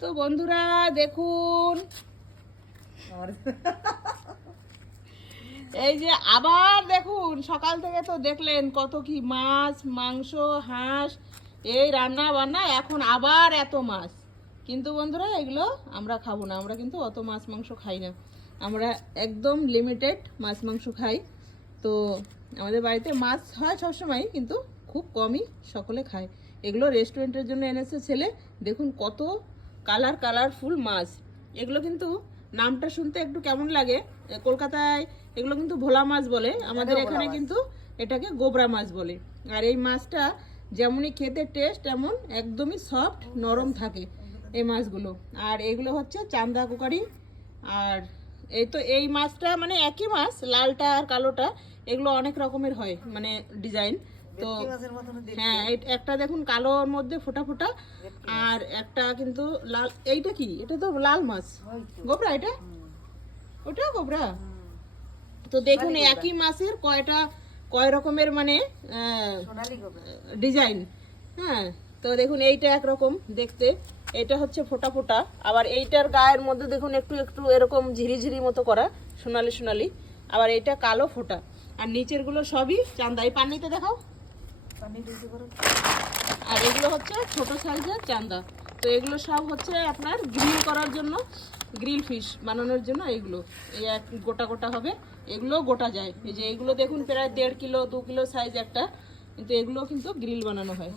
তো বন্ধুরা দেখুন, এই যে আবার দেখুন, সকাল থেকে তো দেখলেন কত কি মাছ মাংস হাঁস, এই রান্না বান্না, এখন আবার এত মাছ। কিন্তু বন্ধুরা এগুলো আমরা খাবো না, আমরা কিন্তু অত মাছ মাংস খাই না, আমরা একদম লিমিটেড মাছ মাংস খাই। তো আমাদের বাড়িতে মাছ হয় সবসময়, কিন্তু খুব কমই সকলে খায়। এগুলো রেস্টুরেন্টের জন্য এনেছে ছেলে। দেখুন কত কালারফুল মাছ। এগুলো কিন্তু নামটা শুনতে একটু কেমন লাগে, কলকাতায় এগুলো কিন্তু ভোলা মাছ বলে, আমাদের এখানে কিন্তু এটাকে গোবরা মাছ বলে। আর এই মাছটা যেমনই খেতে টেস্ট, এমন একদমই সফট নরম থাকে এই মাছগুলো। আর এগুলো হচ্ছে চান্দা কুকারি। আর এই মাছটা মানে একই মাছ, লালটা আর কালোটা, এগুলো অনেক রকমের হয়, মানে ডিজাইন। তো হ্যাঁ, একটা দেখুন কালোর মধ্যে ফোটা ফোটা, আর একটা কিন্তু লাল। এইটা কি? এটা তো লাল মাছ, গোবরা। এটা ওটা গোবরা। তো দেখুন একই মাছের কয় রকমের মানে ডিজাইন। হ্যাঁ, তো দেখুন এইটা একরকম দেখতে, এটা হচ্ছে ফোটা ফোটা। আবার এইটার গায়ের মধ্যে দেখুন একটু একটু এরকম ঝিরি মতো করা, সোনালি সোনালি। আবার এইটা কালো ফোটা, আর নিচের গুলো সবই চান্দা। এই পানিতে দেখাও। আর এগুলো হচ্ছে ছোট সাইজের চান্দা। তো এগুলো সব হচ্ছে আপনার গ্রিল করার জন্য, গ্রিল ফিশ বানানোর জন্য। এইগুলো এই এক গোটা গোটা হবে, এগুলো গোটা যায়। এই যে এগুলো দেখুন প্রায় 1.5 কিলো 2 কিলো সাইজ একটা, কিন্তু এগুলো কিন্তু গ্রিল বানানো হয়।